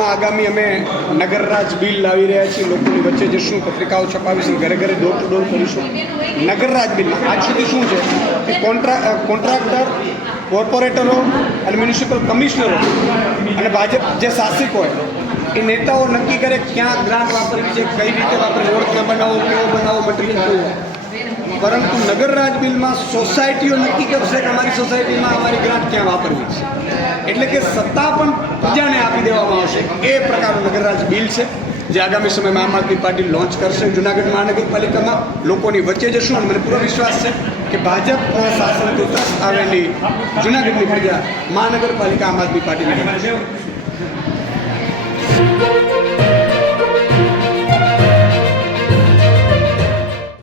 જૂનાગઢમાં આગામી અમે નગરરાજ બિલ લાવી રહ્યા છીએ. લોકોની વચ્ચે જશું, પત્રિકાઓ છપાવીશું, ઘરે ઘરે ડોર ટુ ડોર કરીશું. નગરરાજ બિલમાં આજ સુધી શું છે કે કોન્ટ્રાક્ટર, કોર્પોરેટરો અને મ્યુનિસિપલ કમિશનરો અને ભાજપ જે શાસક હોય એ નેતાઓ નક્કી કરે ક્યાં ગ્રાન્ટ વાપરવી છે, કઈ રીતે વાપરવી, રોડ ક્યાં બનાવો, કેવો બનાવો, મટીરિયલ કેવું. પરંતુ નગરરાજ બિલમાં સોસાયટીઓ નક્કી કરશે કે અમારી સોસાયટીમાં અમારી ગ્રાન્ટ ક્યાં વાપરવી છે. એટલે કે સત્તા પણ પ્રજાને આપી દેવામાં આવશે. એ પ્રકારનું નગરરાજ બિલ છે જે આગામી સમયમાં આમ આદમી પાર્ટી લોન્ચ કરશે. જૂનાગઢ મહાનગરપાલિકામાં લોકોની વચ્ચે જશું અને મને પૂરો વિશ્વાસ છે કે ભાજપના શાસનથી ત્રસ્ત આવેલી જૂનાગઢની પ્રજા મહાનગરપાલિકા આમ આદમી પાર્ટીને